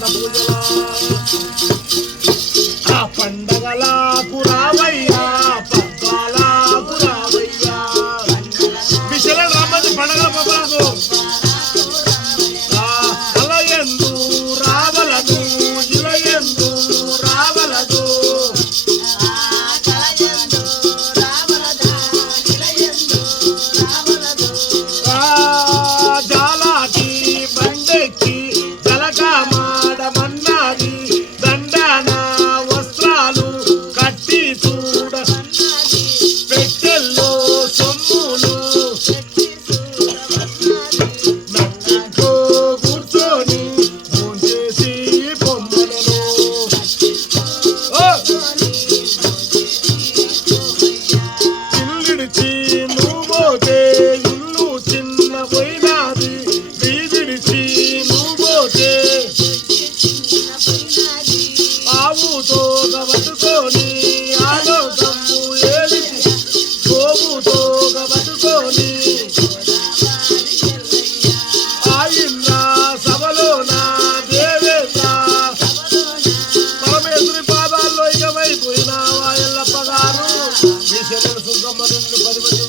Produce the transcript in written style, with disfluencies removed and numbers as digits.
కృష్ణ పూజలా ఆ పండగలకు రావయ్యా పబ్బాలకు రావయ్యా విషయాలు రమ్మని పండగల పబ్బలకు అలయందు రావలదు ఇలయందు రావలదు జాలాకి బండెక్కి జలక మాడమన్నది దండన వస్త్రాలు కట్టి చూడ పెట్టెల్లో సొమ్ములు నక్కింట్లో కూర్చొని భోంచేసి బొమ్మలను ఇల్లిడిచి నువ్వు పోతే ఇల్లు చిన్న పోయినాది వీధిడిచి నువ్వు పోతే ఆవుతో పట్టుకొని ఆలోకము ఏలిచి గోవుతో పట్టుకొని ఆయింద్ర సభలోన దేవేంద్ర పరమేశ్వరి పాదాల్లో ఇకమైపోయినావా ఎల్లప్ప గారు మీ శరీర సుఖమ్మ నుండి 10 మంది